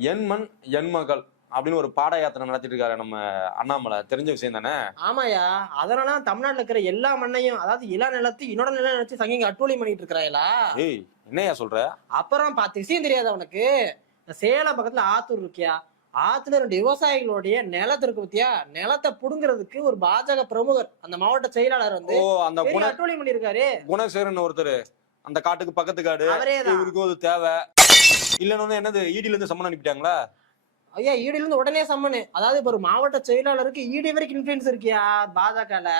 என் மண் என் மகள் அப்படின்னு ஒரு பாட யாத்திரை நடத்திட்டு இருக்காரு நம்ம அண்ணாமலை. தெரிஞ்ச விஷயம் தானே? ஆமாயா அதனால தமிழ்நாட்டுல இருக்கிற எல்லா மண்ணையும் அதாவது இள நிலத்து இன்னொரு நிலம் நினைச்சு சங்கிங்க அட்டூழியம் பண்ணிட்டு இருக்கிறாங்களா ஏய் என்னையா சொல்ற? அப்புறம் பத்து விஷயம் தெரியாது அவனுக்கு இந்த சேலம் பக்கத்துல ஆத்தூர் இருக்கியா? ஆத்துல ரெண்டு விவசாயிகளுடைய நிலத்து இருக்கு பத்தியா? நிலத்தை புடுங்கிறதுக்கு ஒரு பாஜக பிரமுகர் அந்த மாவட்ட செயலாளர் வந்து ஓ அந்த அட்டூழியம் பண்ணிருக்காரு. குணசேகரன் ஒருத்தர். அந்த காட்டுக்கு பக்கத்து காடு. அவரேதான். இவருக்கும் அது தேவை. இல்லைன்னு வந்து என்னது ஈடில இருந்து சம்மன் அனுப்பிட்டாங்களா? ஐயா ஈடில இருந்து உடனே சம்மனு. அதாவது இப்ப ஒரு மாவட்ட செயலாளருக்கு ஈடி வரைக்கும் இன்ஃபுளுன்ஸ் இருக்கியா பாஜகல?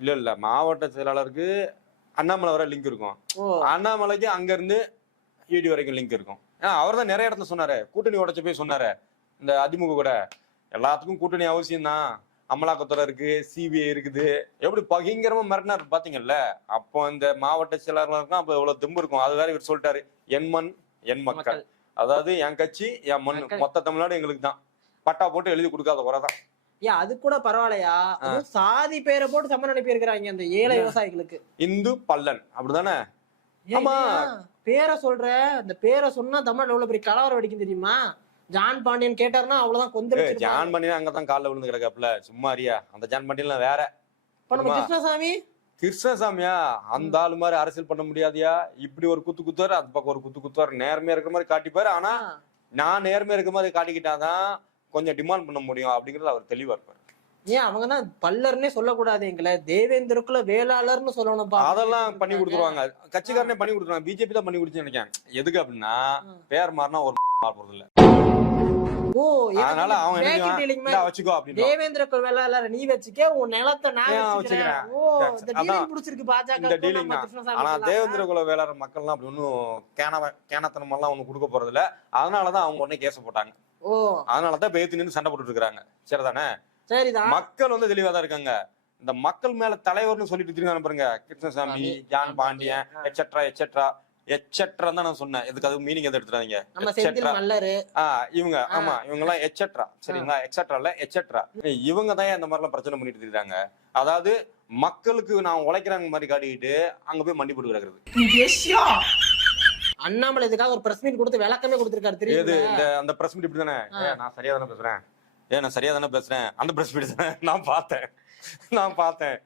இல்ல இல்ல. மாவட்ட செயலாளருக்கு அண்ணாமலை வர லிங்க் இருக்கும். அண்ணாமலைக்கு அங்க இருந்து ஈடி வரைக்கும் லிங்க் இருக்கும். அவர் தான் நிறைய இடத்துல சொன்னாரு. கூட்டணி உடைச்சு போய் சொன்னாரு. இந்த அதிமுக கூட. எல்லாத்துக்கும் கூட்டணி அவசியம் தான் அமலாக்கத்துறை இருக்கு சிபிஐ இருக்குது. எப்படி பகிங்கரமா மிரட்டினார் பாத்தீங்கல்ல? அப்போ இந்த மாவட்ட செயலாளருக்கும் அப்ப இவ்வளவு தெம்பு இருக்கும். அது வேற இவர் சொல்லிட்டாரு. என் மண் என் மக்கள். அதாவது என் கட்சி என் மண். மொத்த தமிழ்நாடு எங்களுக்கு தான். பட்டா போட்டு எழுதி கொடுக்காத குறைதான். ஏன் அது கூட பரவாயில்லையா? சாதி பேரை போட்டு சம்மன் அனுப்பி இருக்கிறாங்க அந்த ஏழை விவசாயிகளுக்கு. இந்து பல்லன். அப்படிதானே? ஆமா. பேரை சொல்ற அந்த பேரை சொன்னா தமிழ்ல எவ்வளவு பெரிய கலவரம் வெடிக்கும் தெரியுமா? ஜான் பாண்டியன் கேட்டாருன்னா அவ்வளவுதான் கொந்தளிச்சு ஜான் பண்ணினா அங்கதான் கால்ல விழுந்து கிடக்காப்புல. சும்மா அறியா அந்த ஜான் பண்ணிலாம் வேற. இப்ப நம்ம ஆமா. கிருஷ்ணசாமி? கிருஷ்ணசாமியா அந்த ஆளு மாதிரி அரசியல் பண்ண முடியாதியா? இப்படி ஒரு குத்து குத்துவாரு அந்த பக்கம் ஒரு குத்து குத்துவாரு. நேர்மையா இருக்கிற மாதிரி காட்டிப்பாரு. ஆனா நான் நேர்மையா இருக்கிற மாதிரி காட்டிக்கிட்டாதான் கொஞ்சம் டிமாண்ட் பண்ண முடியும் அப்படிங்கறது அவர் தெளிவா இருப்பாரு. ஏன் அவங்க தான் பல்லர்னே சொல்லக்கூடாது எங்களை. தேவேந்திரக்குள்ள வேளாளர்னு சொல்லணும் அதெல்லாம் பண்ணி கொடுத்துருவாங்க. கட்சிக்காரனே பண்ணி கொடுத்துருவாங்க. பிஜேபி தான் பண்ணி கொடுத்து நினைக்கிறேன். எதுக்கு அப்படின்னா. பேர் மாறினா ஒரு மாற போறது இல்ல ஓ அதனால அவங்க என்ன வச்சுக்கோ அப்படின்னு தேவேந்திர நீ வச்சுக்க உன் நிலத்தை நான் ஏன் வச்சுக்கிறேன். வச்சுக்கிறேன்? ஓ இந்த அதான். டீலிங் பிடிச்சிருக்கு பாஜக இந்த dealing தான். ஆனா தேவேந்திர குல வேளாளர் மக்கள்லாம் அப்படி ஒன்றும் கேன கேனத்தனம் எல்லாம் ஒன்றும் கொடுக்க போறது இல்ல அதனாலதான் அவங்க உடனே கேச போட்டாங்க. ஓ. அதனாலதான் பேத்து நின்று சண்டை போட்டுட்டு இருக்காங்க சரிதானே? சரிதான். மக்கள் வந்து தெளிவா தான் இருக்காங்க. இந்த மக்கள் மேல தலைவர்னு சொல்லிட்டு திரும்ப பாருங்க. கிருஷ்ணசாமி சாமி, ஜான் பாண்டியன் ஆ. எச்சட்ரா எச்சட்ரா தான் நான் சொன்னேன். இதுக்கு அது மீனிங் எதை எடுத்துறாங்க நம்ம செந்தில் எச்சட்ரா மல்லரு. ஆ இவங்க. ஆமா இவங்க எல்லாம் எச்சட்ரா சரிங்களா எக்ஸட்ரா இல்ல எச்சட்ரா இவங்க தான் இந்த மாதிரி எல்லாம் பிரச்சனை பண்ணிட்டு இருக்காங்க அதாவது மக்களுக்கு நான் உழைக்கிறாங்க மாதிரி காட்டிக்கிட்டு அங்க போய் மண்டி போட்டு கிடக்குறது. அண்ணாமலை இதுக்காக ஒரு பிரஸ் மீட் கொடுத்து விளக்கமே கொடுத்திருக்காரு தெரியுது இந்த அந்த பிரஸ் மீட் இப்படி தானே. நான் சரியா தானே பேசுறேன். ஏ நான் சரியா தானே பேசுறேன். அந்த பிரஸ் மீட் நான் பார்த்தேன். நான் பார்த்தேன்.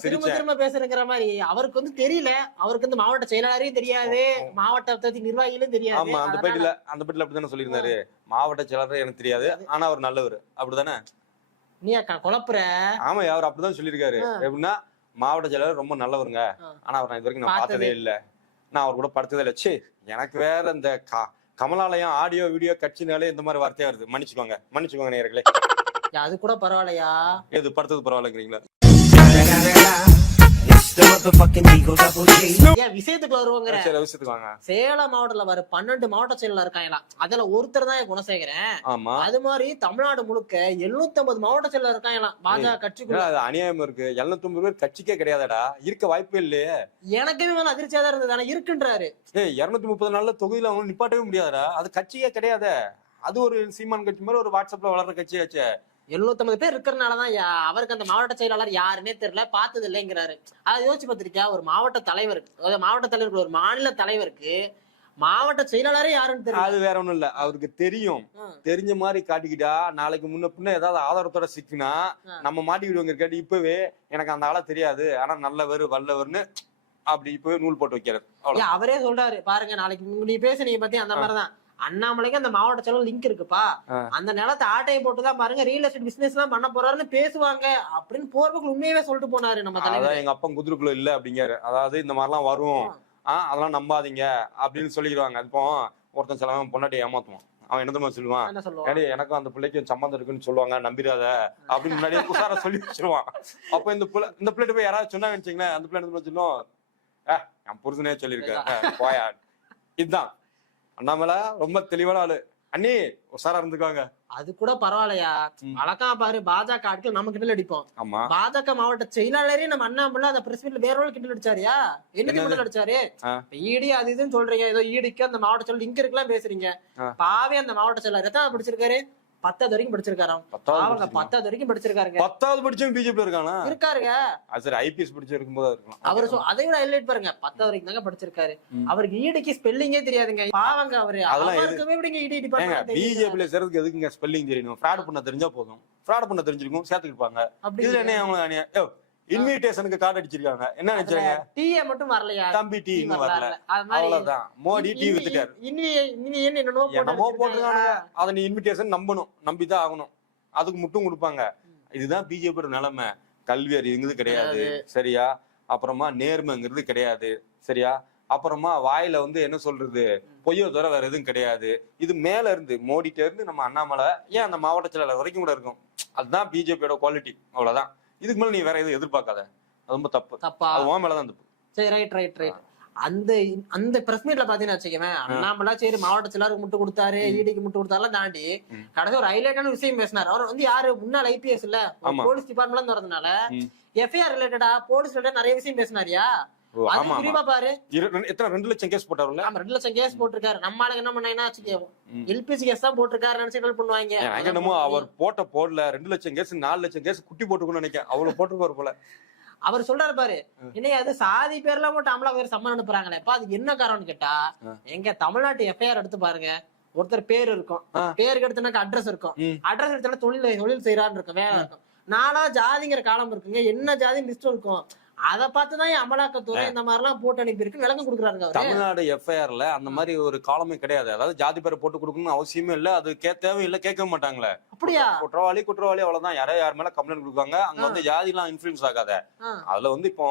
திரும்ப. திரும்ப பேசுறங்கிற மாதிரி அவருக்கு வந்து தெரியல. அவருக்கு வந்து மாவட்ட செயலாளரையும் தெரியாது. மாவட்ட நிர்வாகிகளும் தெரியாது. ஆமா அந்த பேட்டில அந்த பேட்டில அப்படித்தானே சொல்லியிருந்தாரு. மாவட்ட செயலாளர் எனக்கு தெரியாது. ஆனா அவர் நல்லவர். அப்படிதானே நீ குழப்புற? ஆமா அவர் அப்படிதான் சொல்லியிருக்காரு. எப்படின்னா மாவட்ட செயலாளர் ரொம்ப நல்லவருங்க. ஆனா அவர் நான் இது வரைக்கும் நான் பார்த்ததே இல்ல. நான் அவர் கூட படுத்ததே இல்ல. எனக்கு வேற இந்த க- கமலாலயம் ஆடியோ வீடியோ கட்சினாலே இந்த மாதிரி வார்த்தையா வருது. மன்னிச்சுக்கோங்க. மன்னிச்சுக்கோங்க நேயர்களே. யா, அது கூட பரவாயில்லையா? எது படுத்தது பரவாயில்லைங்கிறீங்களா? விஷயத்துக்குள்ள வருவாங்கிற? சரி விஷயத்துக்கு வாங்க. சேலம் மாவட்டத்துல வர பன்னெண்டு மாவட்ட செயலாளர் இருக்காங்களா அதுல ஒருத்தர் தான் என் குணசேகரன். ஆமா. அது மாதிரி தமிழ்நாடு முழுக்க 750 மாவட்ட செயலாளர் இருக்காங்களாம். பாஜக கட்சிக்குள்ள. அது அநியாயம் இருக்கு? எழுநூத்தி பேர் கட்சிக்கே கிடையாதடா. இருக்க வாய்ப்பே இல்லையே. எனக்குமே மேல அதிர்ச்சியா தான் இருந்தது. ஆனா இருக்குன்றாரு. ஏய் இருநூத்தி முப்பது நாள்ல தொகுதியில அவங்க நிப்பாட்டவே முடியாதுடா. அது கட்சியே கிடையாதே. அது ஒரு சீமான் கட்சி மாதிரி ஒரு வாட்ஸ்அப்ல வளர்ற கட்சியாச்சே. 750 பேர் இருக்கிறனாலதான் அவருக்கு அந்த மாவட்ட செயலாளர் யாருன்னே தெரியல பார்த்தது இல்லைங்கிறாரு அதை யோசிச்சு பார்த்திருக்கியா ஒரு மாவட்ட அதாவது மாவட்ட தலைவருக்கு ஒரு மாநில தலைவருக்கு மாவட்ட செயலாளரே யாருன்னு தெரியல. அது வேற ஒண்ணும் இல்ல. அவருக்கு தெரியும். தெரிஞ்ச மாதிரி காட்டிக்கிட்டா நாளைக்கு முன்ன பின்ன ஏதாவது ஆதாரத்தோட சிக்கினா. நம்ம மாட்டிக்கிடுவோங்க கேட்டு இப்பவே எனக்கு அந்த ஆளா தெரியாது. ஆனா நல்லவர் வல்லவர்னு அப்படி இப்பவே நூல் போட்டு ஏன் அவரே சொல்றாரு பாருங்க நாளைக்கு நீ பேசுனீங்க பத்தி அந்த மாதிரிதான். அண்ணாமலைக்கு அந்த மாவட்ட செலவு லிங்க் இருக்குப்பா. அந்த நிலத்தை ஆட்டையை போட்டுதான் பாருங்க ரியல் எஸ்டேட் பிசினஸ் எல்லாம் பண்ண போறாருன்னு பேசுவாங்க. அப்படின்னு போர்வுக்கு உண்மையவே சொல்லிட்டு போனாரு நம்ம தலைவர். எங்க அப்பா குதிரைக்குள்ள இல்ல அப்படிங்காரு அதாவது இந்த மாதிரிலாம் வரும். ஆஹ் அதெல்லாம் நம்பாதீங்க அப்படின்னு சொல்லிடுவாங்க. இப்போ ஒருத்தன் சிலவன் பொண்டாட்டி ஏமாத்துவான். அவன் என்ன தெரியுமா சொல்லுவான்? ஏடி எனக்கும் அந்த பிள்ளைக்கும் சம்மந்தம் இருக்குன்னு சொல்லுவாங்க. நம்பிடாத. அப்படின்னு முன்னாடியே குசார சொல்லி வச்சிருவான். அப்ப இந்த பிள்ளை இந்த பிள்ளைட்டு போய் யாராவது சொன்னாங்க வச்சுங்களேன் அந்த பிள்ளை என்ன சொல்லும்? ஏ என் புருஷனே சொல்லியிருக்கேன் போயா. இதுதான் அண்ணாமலை ரொம்ப தெளிவான ஆளு. அண்ணி உஷாரா இருந்துக்குவாங்க அது கூட பரவாயில்லையா. வழக்கா பாரு பாஜக ஆட்கள் நம்ம கிண்டல் அடிப்போம். ஆமா. பாஜக மாவட்ட செயலாளரே நம்ம அண்ணாமலை அந்த பிரஸ் மீட்ல வேற ஒரு கிண்டல் அடிச்சாரியா? என்னது? கிண்டல் அடிச்சாரு. ஈடி அது இதுன்னு சொல்றீங்க. ஏதோ ஈடிக்கு அந்த மாவட்ட செயலர் லிங்க் இருக்கலாம் பேசுறீங்க. பாவே அந்த மாவட்ட செயலாளர். எத்தனை பிடிச்சிருக்காரு? பத்தாவது வரைக்கும் படிச்சிருக்காராம். அவங்க. பத்தாவது வரைக்கும் படிச்சிருக்காருங்க. பத்தாவது படிச்சும் பிஜேபி இருக்கானா? இருக்காருங்க. சரி ஐபிஎஸ் படிச்சு இருக்கும்போது இருக்கலாம். அவரு அதை விட ஹைலைட் பாருங்க. பத்தாவது வரைக்கும் தாங்க படிச்சிருக்காரு. அவருக்கு ஈடிக்கு ஸ்பெல்லிங்கே தெரியாதுங்க. பாவங்க அவரு. அதெல்லாம் எப்படிங்க ஏங்க டிபார்ட்மெண்ட் பிஜேபியில சேர்றதுக்கு எதுக்குங்க ஸ்பெல்லிங் தெரியணும் ஃப்ராட் பண்ண தெரிஞ்சா போதும். ஃப்ராட் பண்ண தெரிஞ்சிருக்கும் சேர்த்துக்கிருப்பாங்க அப்படி இதுல என்ன அவங்க இன்விடேஷனுக்கு கார்டு அடிச்சிருக்காங்க. என்ன நினைச்சாங்க டீயே மட்டும் வரலையா? தம்பி டீ இன்னும் வரல. அவ்வளவுதான். மோடி டீ வித்துட்டாரு. என்னமோ என்னமோ போட்டு போட்டிருக்கானுங்க. வச்சிருக்காங்க. அதை நீ இன்விடேஷன் நம்பணும். நம்பிதான் ஆகணும். அதுக்கு முட்டும் கொடுப்பாங்க. இதுதான் பிஜேபியோட நிலைமை. கல்வி அறிவுங்கிறது கிடையாது. சரியா? அப்புறமா நேர்மைங்கிறது கிடையாது. சரியா? அப்புறமா வாயில வந்து என்ன சொல்றது? பொய்யோ தவிர வேற எதுவும் கிடையாது. இது மேல இருந்து மோடிட்ட இருந்து நம்ம அண்ணாமலை ஏன் அந்த மாவட்ட செயலாளர் வரைக்கும் கூட இருக்கும்? அதுதான் பிஜேபியோட குவாலிட்டி அவ்வளவுதான். இதுக்கு மேல நீ வேற எதுவும் எதிர்பார்க்காத. அது ரொம்ப தப்பு. தப்பா? அது உன் மேலதான் தப்பு. சரி ரைட் ரைட் ரைட் அந்த அந்த பிரஸ் மீட்ல பாத்தீங்கன்னா வச்சுக்கவேன் அண்ணாமலா சரி மாவட்ட செயலாளருக்கு முட்டு கொடுத்தாரு ஈடிக்கு முட்டு கொடுத்தாலும் தாண்டி. கடைசி ஒரு ஹைலைட்டான விஷயம் பேசினார். அவர் வந்து யாரு? முன்னாள் ஐபிஎஸ் இல்ல. போலீஸ் டிபார்ட்மெண்ட்ல வரதுனால ம். எஃப்ஐஆர் ரிலேட்டடா போலீஸ் ரிலேட்டட் நிறைய விஷயம் பேசினாரியா? ஆமா குறிப்பா பாரு. எத்தனை ரெண்டு லட்சம் கேஸ் போட்டாருல்ல? ஆமா ரெண்டு லட்சம் கேஸ் போட்டிருக்காரு. நம்ம ஆளுங்க என்ன பண்ணா. எல்பிசி கேஸ் தான் போட்டிருக்காரு நினைச்சு பண்ணுவாங்க? என்னமோ அவர் போட்ட போடல. ரெண்டு லட்சம் கேஸ் நாலு லட்சம் கேஸ் குட்டி போட்டுக்கணும்னு நினைக்கிறேன் அவ்வளவு போட்டுருப்பாரு போல. அவர் சொல்றாரு பாரு என்னைய அது சாதி பேர்ல மட்டும் அமலாக்க வேற சம்மன் அனுப்புறாங்களே. அப்ப அதுக்கு என்ன காரணம்னு கேட்டா. எங்க தமிழ்நாட்டு எஃப்ஐஆர் எடுத்து பாருங்க. ஒருத்தர் பேர் இருக்கும். பேருக்கு எடுத்தனாக்க அட்ரஸ் இருக்கும். அட்ரஸ் எடுத்தனா தொழில் தொழில் செய்யறான்னு இருக்கும். வேலை இருக்கும். நானா ஜாதிங்கிற காலம் இருக்குங்க. என்ன ஜாதி லிஸ்ட் இருக்கும். அதை பார்த்துதான் என் அமலாக்கத்துறை இந்த மாதிரி எல்லாம் போட்டு அனுப்பியிருக்கு. விளக்கம் கொடுக்குறாருங்க அவரு. தமிழ்நாடு எஃப்ஐஆர்ல அந்த மாதிரி ஒரு காலமே கிடையாது. அதாவது ஜாதி பேரை போட்டு கொடுக்கணும்னு அவசியமே இல்ல. அது கே தேவையில்லை கேட்க மாட்டாங்களே. அப்படியா? குற்றவாளி குற்றவாளி அவ்வளவுதான். யாரோ யார் மேல கம்ப்ளைண்ட் கொடுக்காங்க அங்க வந்து ஜாதி எல்லாம் இன்ஃபுளுன்ஸ் ஆகாத அதுல வந்து இப்போ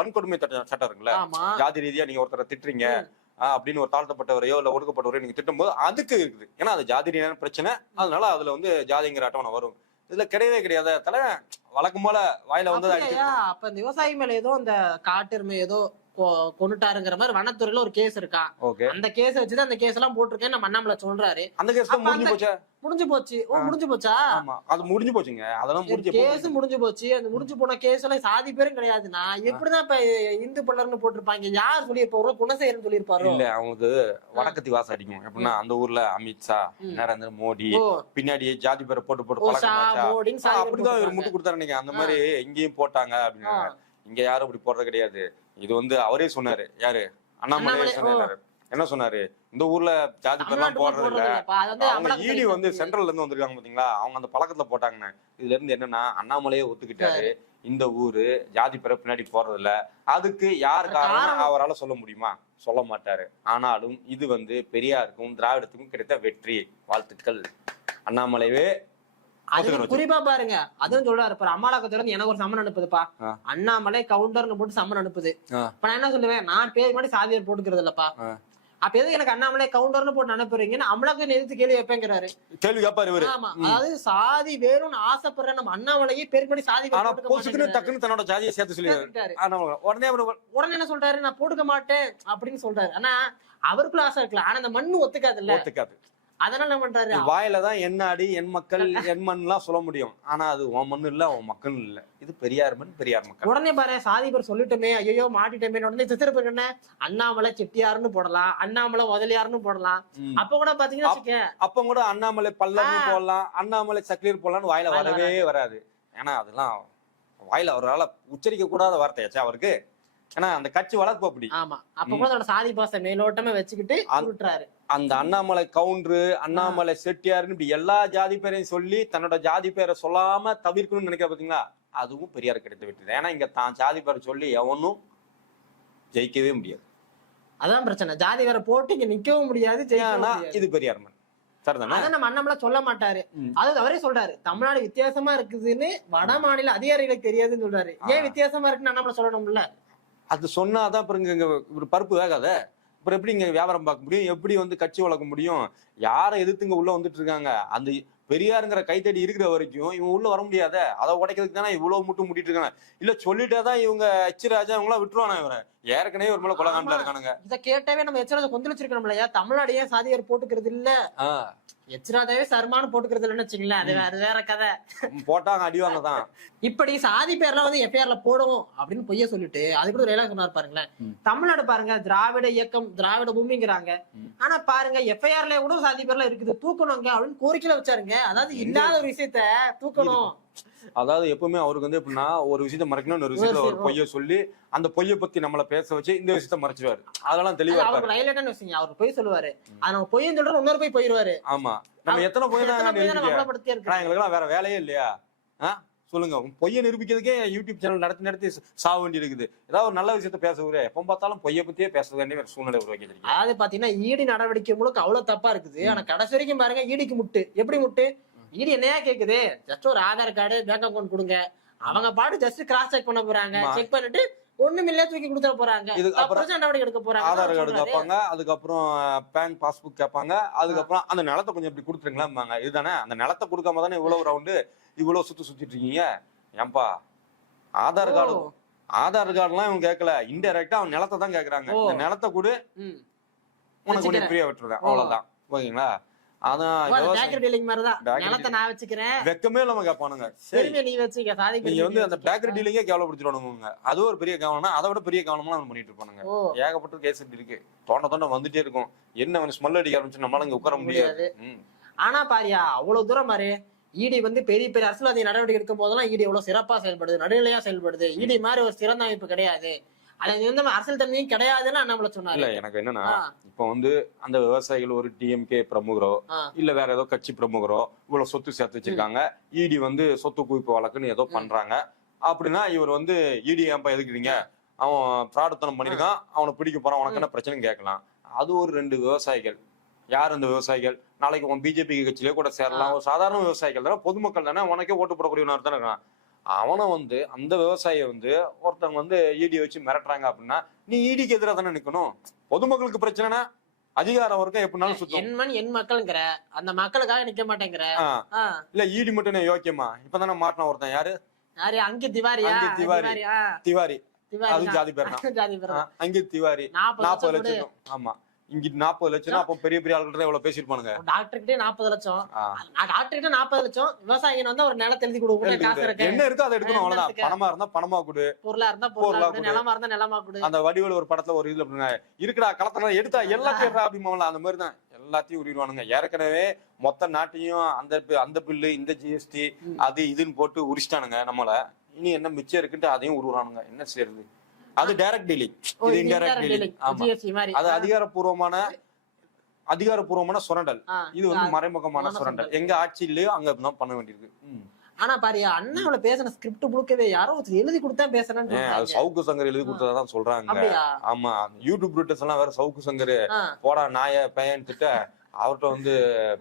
வன்கொடுமை சட்டம் இருக்குல்ல? ஜாதி ரீதியா நீங்க ஒருத்தரை திட்டுறீங்க அப்படின்னு ஒரு தாழ்த்தப்பட்டவரையோ இல்ல ஒடுக்கப்பட்டவரையோ நீங்க திட்டும் போது அதுக்கு இருக்குது. ஏன்னா அது ஜாதி ரீதியான பிரச்சனை. அதனால அதுல வந்து ஜாதிங்கிற அட்டவணை வரும். இதுல கிடையவே கிடையாது. தலை வழக்கம் போல வாயில வந்து அப்ப இந்த விவசாயி மேல ஏதோ அந்த காட்டெருமை ஏதோ கொ- கொன்னுட்டாருங்கிற மாதிரி வனத்துறையில ஒரு கேஸ் இருக்கா? ஓகே அந்த கேஸ் வச்சுதான் அந்த கேஸ் எல்லாம் போட்டிருக்கேன் நம்ம அண்ணாமலை சொல்றாரு. அந்த கேஸ் முடிஞ்சு போச்சா? முடிஞ்சு போச்சு. ஓ முடிஞ்சு போச்சா? அது முடிஞ்சு போச்சுங்க. அதெல்லாம் முடிஞ்சு கேஸ் முடிஞ்சு போச்சு. அந்த முடிஞ்சு போன கேஸ் எல்லாம் சாதி பேரும் கிடையாதுன்னா எப்படிதான் இப்ப இந்து பல்லர்னு போட்டிருப்பாங்க? யார் சொல்லியிருப்பாரோ குணசேகரன் சொல்லியிருப்பாரோ? இல்ல அவங்களுக்கு வடக்கத்தி வாசம் அடிக்கும். எப்படின்னா அந்த ஊர்ல அமித்ஷா. நரேந்திர மோடி ஓ. பின்னாடி ஜாதி பேரை போட்டு போட்டு அப்படிதான். முட்டு கொடுத்தாரு நீங்க அந்த மாதிரி இங்கேயும் போட்டாங்க அப்படின்னு. இங்க யாரும் அப்படி போடுறது கிடையாது. இது வந்து அவரே சொன்னாரு. யாரு? அண்ணாமலை சொன்னாரு. என்ன சொன்னாரு? இந்த ஊர்ல ஜாதி பேர்லாம் போடுறது இல்ல. அவங்க ஈடி வந்து சென்ட்ரல்ல இருந்து வந்திருக்காங்க பாத்தீங்களா? அவங்க அந்த பழக்கத்துல போட்டாங்கன்னு இதுல இருந்து என்னன்னா அண்ணாமலையே ஒத்துக்கிட்டாரு. இந்த ஊரு ஜாதி பேரை பின்னாடி போறது இல்ல. அதுக்கு யார் காரணம் காரணம். அவரால சொல்ல முடியுமா? சொல்ல மாட்டாரு. ஆனாலும் இது வந்து பெரியாருக்கும் திராவிடத்துக்கும் கிடைத்த வெற்றி. வாழ்த்துக்கள். அண்ணாமலைவே அது குறிப்பா பாருங்க. அதுவும் சொல்றாரு பாரு. அமலாக்கத்துறை இருந்து எனக்கு ஒரு சம்மன் அனுப்புதுப்பா. அண்ணாமலை கவுண்டர்னு போட்டு சம்மன் அனுப்புது. இப்ப நான் என்ன சொல்லுவேன்? நான் பேர் மாதிரி சாதியார் போட்டுக்கிறது இல்லப்பா. அப்ப எதுக்கு எனக்கு அண்ணாமலை கவுண்டர்னு போட்டு அனுப்புறீங்கன்னு அமலாக்கத்தை எதிர்த்து கேள்வி வைப்பேங்கிறாரு. கேள்வி கேப்பாரு இவரு. ஆமா. அதாவது சாதி வேணும்னு ஆசைப்படுற நம்ம அண்ணாமலையே பேர் பண்ணி சாதி. டக்குன்னு தன்னோட ஜாதியை சேர்த்து சொல்லி கேட்டுட்டாரு. உடனே அவரு உடனே என்ன சொல்றாரு? நான் போட்டுக்க மாட்டேன் அப்படின்னு சொல்றாரு. ஆனா அவருக்குள்ள ஆசை இருக்கலாம் ஆனா அந்த மண்ணு ஒத்துக்காதுல்ல. ஒத்துக்காது. அதனால என்ன பண்றாரு? வாயில தான் என் அடி என் மக்கள் என் மண்லாம் சொல்ல முடியும். ஆனா அது உன் மண்ணு இல்ல உன் மக்கள் இல்ல. இது பெரியார் மண் பெரியார் மக்கள். உடனே பாரு சாதி பேர் சொல்லிட்டோமே ஐயோ மாட்டிட்டோமே உடனே திருப்பி என்ன? அண்ணாமலை செட்டியாருன்னு போடலாம் அண்ணாமலை முதலியாருன்னு போடலாம். அப்ப கூட பாத்தீங்கன்னா அப்ப கூட அண்ணாமலை பல்லன்னு. போடலாம் அண்ணாமலை சக்லீர் போடலாம்னு வாயில வாயில வரவே வராது. ஏன்னா அதெல்லாம் வாயில அவரால உச்சரிக்க கூடாத வார்த்தையாச்சா அவருக்கு? ஏன்னா அந்த கட்சி வளர்ப்பு அப்படி. ஆமா. அப்ப கூட அதோட சாதி பாச மேலோட்டமே வச்சுக்கிட்டு உருட்டுறாரு அந்த அண்ணாமலை கவுண்டரு அண்ணாமலை செட்டியாருன்னு இப்படி எல்லா ஜாதி பேரையும் சொல்லி தன்னோட ஜாதி பேரை சொல்லாம தவிர்க்கணும்னு நினைக்கிற பாத்தீங்களா? அதுவும் பெரியார் கிடைத்த வெற்றி ஏன்னா இங்க தான் ஜாதி பேரை சொல்லி எவனும் ஜெயிக்கவே முடியாது. அதான் பிரச்சனை. ஜாதி வேற போட்டு இங்க நிக்கவும் முடியாது. இது பெரியார் மண் சரிதானே? அத நம்ம அண்ணாமலை சொல்ல மாட்டாரு. அதாவது அவரே சொல்றாரு. தமிழ்நாடு வித்தியாசமா இருக்குதுன்னு வட மாநில அதிகாரிகளுக்கு தெரியாதுன்னு சொல்றாரு. ஏன். வித்தியாசமா இருக்குன்னு அண்ணாமலை சொல்லணும்ல? அது சொன்னாதான் அப்புறம் இங்க ஒரு பருப்பு வேகாத. அப்புறம் எப்படி இங்க வியாபாரம் பார்க்க முடியும்? எப்படி வந்து கட்சி வளர்க்க முடியும்? யாரை எதிர்த்து இங்க உள்ள வந்துட்டு இருக்காங்க? அந்த பெரியாருங்கிற கைத்தடி இருக்கிற வரைக்கும் இவன் உள்ள வர முடியாத. அதை உடைக்கிறதுக்கு தானே இவ்வளவு முட்டு முட்டிட்டு இருக்காங்க. இல்ல சொல்லிட்டாதான் இவங்க எச் ராஜா இவங்க எல்லாம் விட்டுருவானா இவரை? ஏற்கனவே ஒரு மேல கொலகாண்டில. இருக்கானுங்க. இத கேட்டவே நம்ம எச்சரத்தை கொந்தளிச்சிருக்கணும் இல்லையா தமிழ்நாடு ஏன் சாதியார் போட்டுக்கிறது இல்ல? எச்ராதாவே சர்மான்னு போட்டுக்கிறது இல்லைன்னு வச்சுங்களேன் அது வேற வேற கதை. போட்டாங்க அடிவாங்க தான் இப்படி சாதி பேர்லாம் வந்து எஃப்ஐஆர்ல போடுவோம் அப்படின்னு பொய்ய சொல்லிட்டு அது கூட ரயிலா சொன்னார் பாருங்களேன். தமிழ்நாடு பாருங்க திராவிட இயக்கம் திராவிட பூமிங்கிறாங்க. ஆனா பாருங்க எஃப்ஐஆர்ல கூட சாதி பேர்லாம் இருக்குது. தூக்கணுங்க அப்படின்னு கோரிக்கையில வச்சாருங்க. அதாவது இல்லாத ஒரு விஷயத்த தூக்கணும். அதாவது எப்பவுமே அவருக்கு வந்து எப்படின்னா ஒரு விஷயத்த மறைக்கணும் ஒரு விஷயத்துல ஒரு. பொய்ய சொல்லி அந்த பொய்ய பத்தி நம்மள பேச வச்சு இந்த விஷயத்த மறைச்சிருவாரு. அதெல்லாம் தெளிவா அவருக்கு ரயிலேட்டான்னு வச்சுங்க. அவர் பொய் சொல்லுவாரு. நம்ம பொய்ன்னு சொல்ற இன்னொரு போய் போயிருவாரு. ஆமா. நம்ம எத்தனை பொய் தான் ஆனா எங்களுக்கெல்லாம் வேற வேலையே இல்லையா? சொல்லுங்க. பொய்யை நிரூபிக்கிறதுக்கே யூடியூப் சேனல் நடத்தி நடத்தி சாக வேண்டி இருக்குது. ஏதாவது ஒரு நல்ல விஷயத்த பேசுறே எப்ப பார்த்தாலும் பொய்யை பத்தியே பேச வேண்டிய ஒரு சூழ்நிலை உருவாக்கி. அதாவது பாத்தீங்கன்னா ஈடி நடவடிக்கை முழுக்க அவ்வளவு தப்பா இருக்குது. ஆனா கடைசி வரைக்கும் பாருங்க ஈடிக்கு முட்டு. எப்படி முட்டு? ஈடி என்னையா கேக்குது? ஜஸ்ட் ஒரு ஆதார் கார்டு பேங்க் அக்கௌண்ட் கொடுங்க. அவங்க பாட்டு ஜஸ்ட் கிராஸ் செக் பண்ண போறாங்க. செக் பண்ணிட்டு ஒண்ணுமில்ல தூக்கி கொடுத்துட போறாங்க. இதுக்கு அப்புறம் நடவடிக்கை எடுக்க போறாங்க. ஆதார் கார்டு. கேட்பாங்க அதுக்கப்புறம் பேங்க் பாஸ்புக் கேட்பாங்க அதுக்கப்புறம் அந்த நிலத்தை கொஞ்சம் இப்படி கொடுத்துருங்களாம்பாங்க. இதுதானே? அந்த நிலத்தை கொடுக்காம தானே இவ்வளவு ரவுண்டு இவ்வளவு சுத்து சுத்திட்டு இருக்கீங்க? ஏன்பா? ஆதார் கார்டு ஆதார் கார்டுலாம் இவங்க கேட்கல இன்டெரக்டா அவன் நிலத்தை தான் கேக்குறாங்க. இந்த நிலத்தை கொடு. உனக்கு கொஞ்சம். ஃப்ரீயா விட்டுருவேன். அவ்வளவுதான். ஓகேங்களா? பேக்கரி நிலத்தை நான் வச்சுக்கிறேன். வெக்கமே இல்லாம கேட்பானுங்க. சரி. நீ வச்சுக்க சாதி நீங்க வந்து அந்த. பேக்கரி டீலிங்கே கேவலப்படுத்திடுவானுங்க அது ஒரு பெரிய கவனம்னா அதை விட பெரிய கவனம்லாம் அவன் பண்ணிட்டு இருப்பானுங்க. ஏகப்பட்ட கேஸ் இருக்கு. தோண்ட தோண்ட வந்துட்டே இருக்கும். என்ன அவன் ஸ்மெல் அடிக்க ஆரம்பிச்சு நம்மளால இங்க உட்கார முடியாது. ஆனா பாரியா அவ்வளவு தூரம் பாரு. இடி வந்து பெரிய பெரிய அரசியல்வாதி நடவடிக்கை எடுக்கும் போதெல்லாம் இடி எவ்வளவு சிறப்பா செயல்படுது நடுநிலையா செயல்படுது. இடி மாதிரி ஒரு சிறந்த அமைப்பு கிடையாது. அது வந்து அரசியல் தன்மையும் கிடையாதுன்னு இல்ல சொன்னாரு. எனக்கு என்னன்னா இப்ப வந்து அந்த விவசாயிகள் ஒரு டிஎம்கே பிரமுகரோ. இல்ல வேற ஏதோ கட்சி பிரமுகரோ இவ்வளவு சொத்து சேர்த்து வச்சிருக்காங்க. இடி வந்து சொத்து குவிப்பு வழக்குன்னு ஏதோ. பண்றாங்க. அப்படின்னா இவர் வந்து இடி ஏன்பா எதுக்குறீங்க? அவன் பிராடுத்தனம் பண்ணிருக்கான் அவனை பிடிக்க போறான் உனக்கு என்ன பிரச்சனைன்னு கேட்கலாம். அது ஒரு ரெண்டு விவசாயிகள். யார் அந்த விவசாயிகள்? நாளைக்கு உன் பிஜேபி கட்சியிலே கூட சேரலாம். ஒரு சாதாரண விவசாயிகள் தானே பொதுமக்கள் தானே உனக்கே ஓட்டு போடக்கூடியவனார் தானே இருக்கான். அவனை வந்து அந்த விவசாயியை வந்து ஒருத்தவங்க வந்து ஈடி வச்சு மிரட்டுறாங்க அப்படின்னா நீ ஈடிக்கு எதிராக தானே நிக்கணும்? பொதுமக்களுக்கு பிரச்சனைனா அதிகாரம் வரைக்கும் எப்படினாலும் சுத்தம். என் என் மக்கள்ங்கிற அந்த மக்களுக்காக நிக்க மாட்டேங்கிற. இல்ல ஈடி மட்டும் என்ன யோக்கியமா? இப்பதானே மாட்டின ஒருத்தன் யாரு? யாரு? அங்க திவாரி. திவாரி. திவாரி அது ஜாதி பேர் ஜாதி பேர் தான். அங்கித் திவாரி. நாற்பது. லட்சம் ஆமா. இங்க நாற்பது லட்சம் அப்போ பெரிய பெரிய ஆளுகிட்ட எவ்வளவு பேசிருப்பானுங்க டாக்டர் கிட்டே நாற்பது லட்சம். டாக்டர் கிட்ட நாற்பது லட்சம். விவசாயிங்க வந்து ஒரு நிலத்தை எழுதி கொடுக்க என்ன இருக்கோ அதை எடுக்கணும் அவ்வளவுதான்? பணமா இருந்தா பணமா கொடு. பொருளா இருந்தா பொருளா. நிலமா இருந்தா நிலமா கொடு. அந்த வடிவேல் ஒரு படத்துல ஒரு இதுல அப்படின்னா இருக்குடா களத்துல எடுத்தா எல்லாத்தையும் அப்படிமாவல அந்த மாதிரி தான் எல்லாத்தையும் உருவானுங்க ஏற்கனவே மொத்த நாட்டையும் அந்த அந்த பில்லு இந்த ஜிஎஸ்டி. அது இதுன்னு போட்டு உரிச்சிட்டானுங்க நம்மள. இனி என்ன மிச்சம் இருக்குன்ட்டு அதையும் உருவானுங்க என்ன செய்யறது? அது டைரக்ட் டீலிங் ஓ, இது இன்டைரக்ட். ஆமா. மாதிரி. அது அதிகாரப்பூர்வமான அதிகாரப்பூர்வமான சுரண்டல். இது வந்து. மறைமுகமான சுரண்டல். எங்க ஆட்சி இல்லையோ அங்க தான் பண்ண வேண்டியிருக்கு. ஆனா பாரு அண்ணாவில பேசின ஸ்கிரிப்ட் முழுக்கவே யாரோ ஒருத்தர் எழுதி கொடுத்தா பேசுறேன்னு அது. சவுக்கு சங்கர் எழுதி கொடுத்ததான் சொல்றாங்க. ஆமா. யூடியூப் ரூட்டர்ஸ் எல்லாம் வேற சவுக்கு சங்கர் போடா நாய பையன் திட்ட அவர்கிட்ட வந்து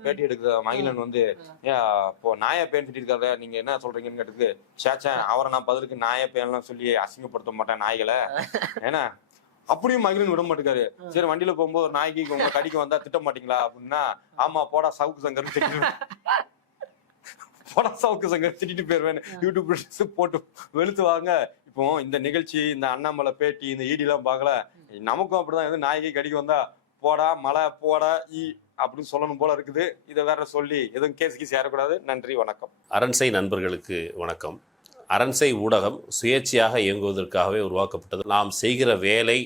பேட்டி எடுக்கிற மகிழன் வந்து ஏன் இப்போ நாய பையன் திட்டி இருக்காரு நீங்க என்ன சொல்றீங்கன்னு கேட்டதுக்கு சேச்சேன் அவரை நான் பதிலுக்கு நாய பையன்லாம் சொல்லி அசிங்கப்படுத்த மாட்டேன் நாய்களை. ஏன்னா அப்படியும் மகிழன் விட மாட்டேங்காரு. சரி வண்டியில போகும்போது ஒரு நாய்க்கு உங்க கடிக்க வந்தா திட்ட மாட்டீங்களா அப்படின்னா ஆமா போடா சவுக்கு சங்கர் திட்டு போடா சவுக்கு சங்கர் திட்டிட்டு போயிருவேன் யூடியூப் போட்டு வெளுத்து வாங்க. இப்போ இந்த நிகழ்ச்சி இந்த அண்ணாமலை பேட்டி இந்த ஈடி எல்லாம் பார்க்கல. நமக்கும் அப்படிதான் நாய்க்கு கடிக்க வந்தா போடா மலை போடா ஈ அப்படின்னு சொல்லணும் போல இருக்குது. இதை வேற சொல்லி எதுவும் கேஸ் கீஸ் ஏறக்கூடாது நன்றி வணக்கம். அரண்சை நண்பர்களுக்கு வணக்கம். அரண்சை ஊடகம் சுயேட்சையாக இயங்குவதற்காகவே உருவாக்கப்பட்டது. நாம் செய்கிற வேலை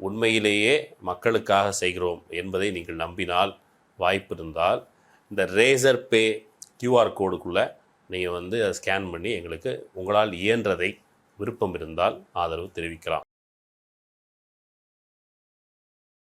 உண்மையிலேயே மக்களுக்காக செய்கிறோம் என்பதை நீங்கள் நம்பினால் வாய்ப்பு இருந்தால் இந்த ரேசர் பே கியூஆர் கோடுக்குள்ளே நீங்கள் வந்து அதை ஸ்கேன் பண்ணி எங்களுக்கு உங்களால் இயன்றதை விருப்பம் இருந்தால் ஆதரவு தெரிவிக்கலாம்.